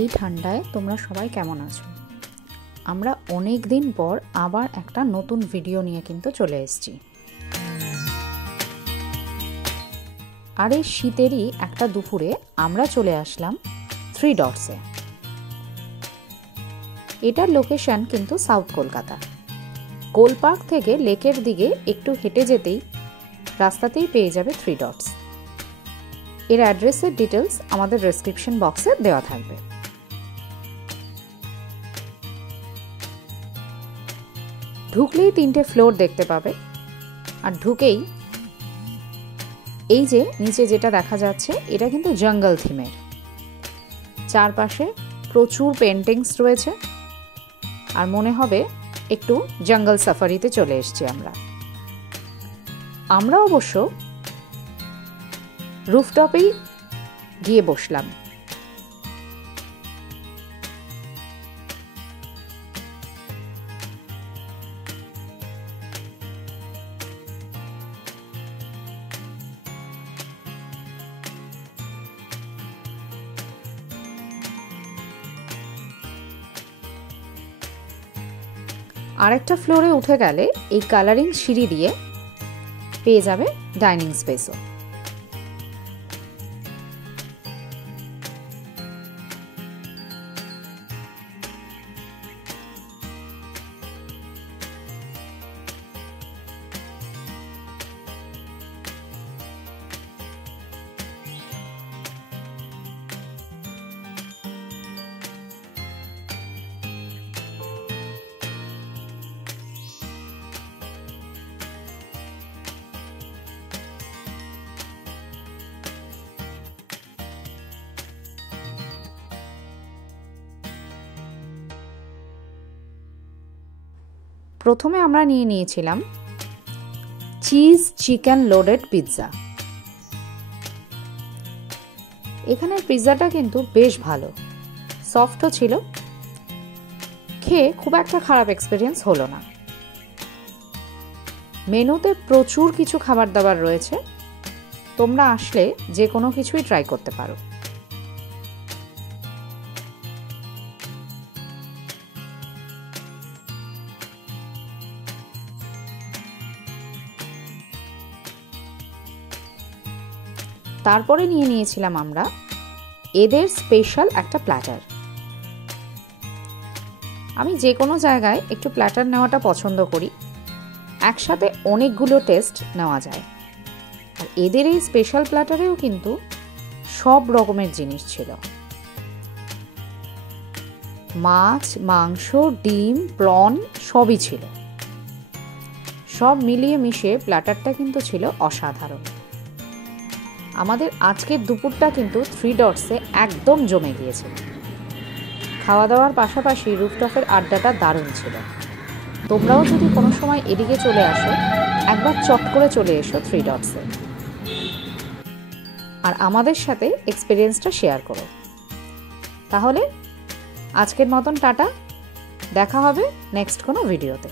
এই ঠান্ডায় তোমরা সবাই কেমন আছো? আমরা অনেক দিন পর আবার একটা নতুন ভিডিও নিয়ে কিন্তু চলে এসেছি। আর এই শীতেরই একটা দুপুরে আমরা চলে আসলাম 3 ডটসে। এটার লোকেশন কিন্তু সাউথ কলকাতা। গোলপার্ক থেকে লেকের দিকে একটু হেঁটে যেতেই রাস্তাতেই পেয়ে যাবে 3 ডটস। এর অ্যাড্রেসের ডিটেলস আমাদের ডেসক্রিপশন বক্সে দেওয়া থাকবে। ঢুকলেই 3টে ফ্লোর দেখতে পাবে, আর ঢুকেই এই যে নিচে যেটা দেখা যাচ্ছে এটা কিন্তু জঙ্গল থিমের। চারপাশে প্রচুর পেন্টিংস রয়েছে, আর মনে হবে একটু জঙ্গল সাফারিতে চলে এসেছি আমরা অবশ্য রুফটপেই গিয়ে বসলাম। আরেকটা ফ্লোরে উঠে গেলে এই কালারিং সিঁড়ি দিয়ে পেয়ে যাবে ডাইনিং স্পেসও। প্রথমে আমরা নিয়েছিলাম চিজ চিকেন লোডেড পিৎজা। এখানের পিৎজাটা কিন্তু বেশ ভালো, সফটও ছিল, খেয়ে খুব একটা খারাপ এক্সপিরিয়েন্স হলো না। মেনুতে প্রচুর কিছু খাবার দাবার রয়েছে, তোমরা আসলে যে কোনো কিছুই ট্রাই করতে পারো। তারপরে নিয়েছিলাম আমরা এদের স্পেশাল একটা প্ল্যাটার। আমি যে কোনো জায়গায় একটু প্ল্যাটার নেওয়াটা পছন্দ করি, একসাথে অনেকগুলো টেস্ট নেওয়া যায়। আর এদের এই স্পেশাল প্ল্যাটারেও কিন্তু সব রকমের জিনিস ছিল, মাছ, মাংস, ডিম, প্রন সবই ছিল। সব মিলিয়ে মিশিয়ে প্ল্যাটারটা কিন্তু ছিল অসাধারণ। আমাদের আজকের দুপুরটা কিন্তু 3 ডটসে একদম জমে গিয়েছে। খাওয়া দাওয়ার পাশাপাশি রুফটপের আড্ডাটা দারুণ ছিল। তোমরাও যদি কোনো সময় এদিকে চলে আসো, একবার চট করে চলে এসো 3 ডটসে, আর আমাদের সাথে এক্সপিরিয়েন্সটা শেয়ার করো। তাহলে আজকের মতন টাটা, দেখা হবে নেক্সট কোনো ভিডিওতে।